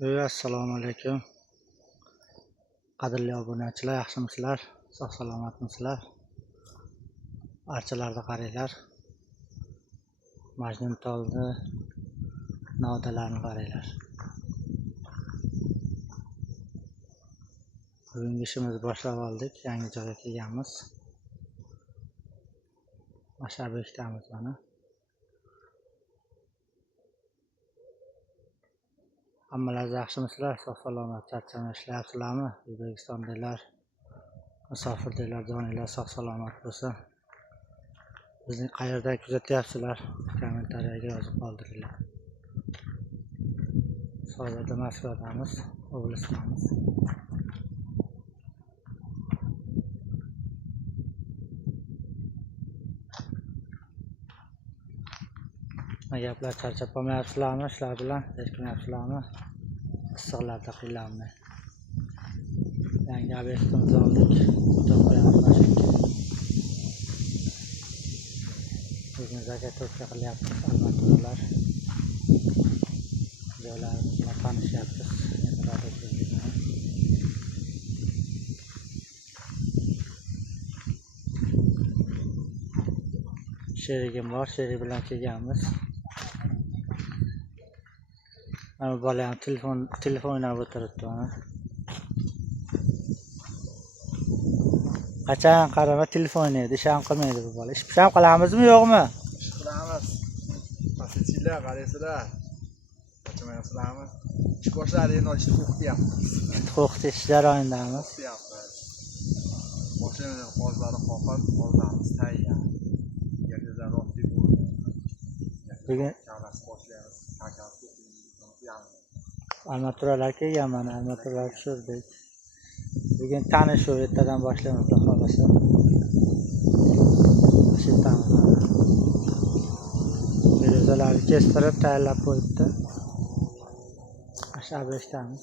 Assalomu alaykum. Qadrli obunachilar, yaxshimisizlar? Sog' salomatmisizlar? Archalarda qaranglar. Majnun tolni novdalarini qaranglar. Bugungi ishimizni boshlab oldik. Yangi joyga kelganmiz. Mana obyektamiz mana. Hammalaringiz yaxshimisizlar? Sog' salomat, charchamay ishlayapsizlarmi? O'zbekistondagilar, musofirdagilar, joninglar sog' salomat bo'lsin. Bizni qayerda kuzatyapsizlar? Kommentariyaga yozib qoldiringlar. Hozirda Moskvadamiz, oblastdamiz. Gaplar charchab qolmayapsizlarmi? Ishlar bilan zerikmayapsizlarmi? Issiqlarda qiynalmay. Yangi obyektimizni oldik. O'ta qo'yamiz mana shu yerga. Bizni zakatlovka qilyapmiz, armaturalar. Joylarimiz bilan tanishyapmiz. Endi rado ko'rdikmi? Sherigim bor, sherik bilan kelganmiz. Mana bola ham telefon o'ynab o'tiribdi mana. Qachon qarama telefon o'ynaydi, ish ham qilmaydi bu bola. Ish ham qilamizmi, yo'qmi? Ish qilamiz. Pasitchilar, qaraysizlar. Qachamayapsizlarmi? Ish boshlari endi ishni o'qityapmiz. O'qitish jarayonidamiz. Mashina hozlari qoqib, hozamiz tayyor. Yerda ro'ti bo'ldi. Bugun kavlas boshlaymiz. Kavlas armaturalar kelgan mana, armaturalar tushirdik. Bugun tanishuv ertadan boshlaymiz, xudo xolasa. Shitamiz mana. Derazalarni kestirib tayyorlab qo'yibdi. Mana shu obyektamiz.